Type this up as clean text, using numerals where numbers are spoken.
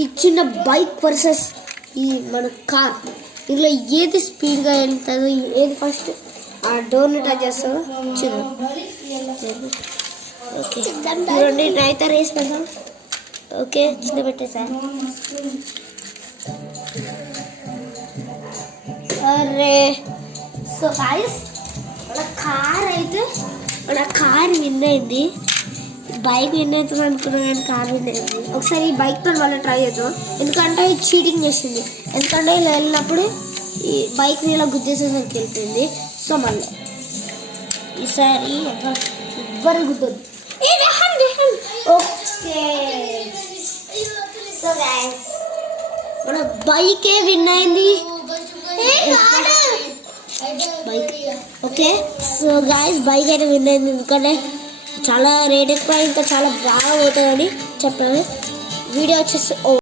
ఈ చిన్న bike versus ఈ మన కార్, ఇందులో ఏది స్పీడ్గా వెళ్తుందో, ఏది ఫస్ట్ ఆ డోర్ని టచ్ చేస్తుందో చూద్దాం. ఓకే చూడండి, నైతే రేస్ పెడదాం. ఓకే చిన్న పెట్టేసా. అరే సో గాయ్స్, మన కార్ విన్ అయింది. బైక్ విన్ అవుతుంది అనుకున్నాను కానీ కార్ విన్ అయింది. ఒకసారి ఈ బైక్తో మళ్ళీ ట్రై చేద్దాం. ఎందుకంటే ఇది చీటింగ్ చేసింది. ఎందుకంటే ఇలా వెళ్ళినప్పుడు ఈ బైక్ని ఇలా గుద్దేసేసరికి వెళ్తుంది. సో మళ్ళీ ఈసారి ఎవ్వరు గుద్దొద్దు. ఓకే సో గాయ్స్, మన బైకే విన్ అయింది. Bike okay so guys, bike అయితే విన్ అయింది. ఎందుకంటే చాలా రేట్ ఎక్కువ, ఇంకా చాలా బాగా పోతుందని చెప్పాను. వీడియో వచ్చేసి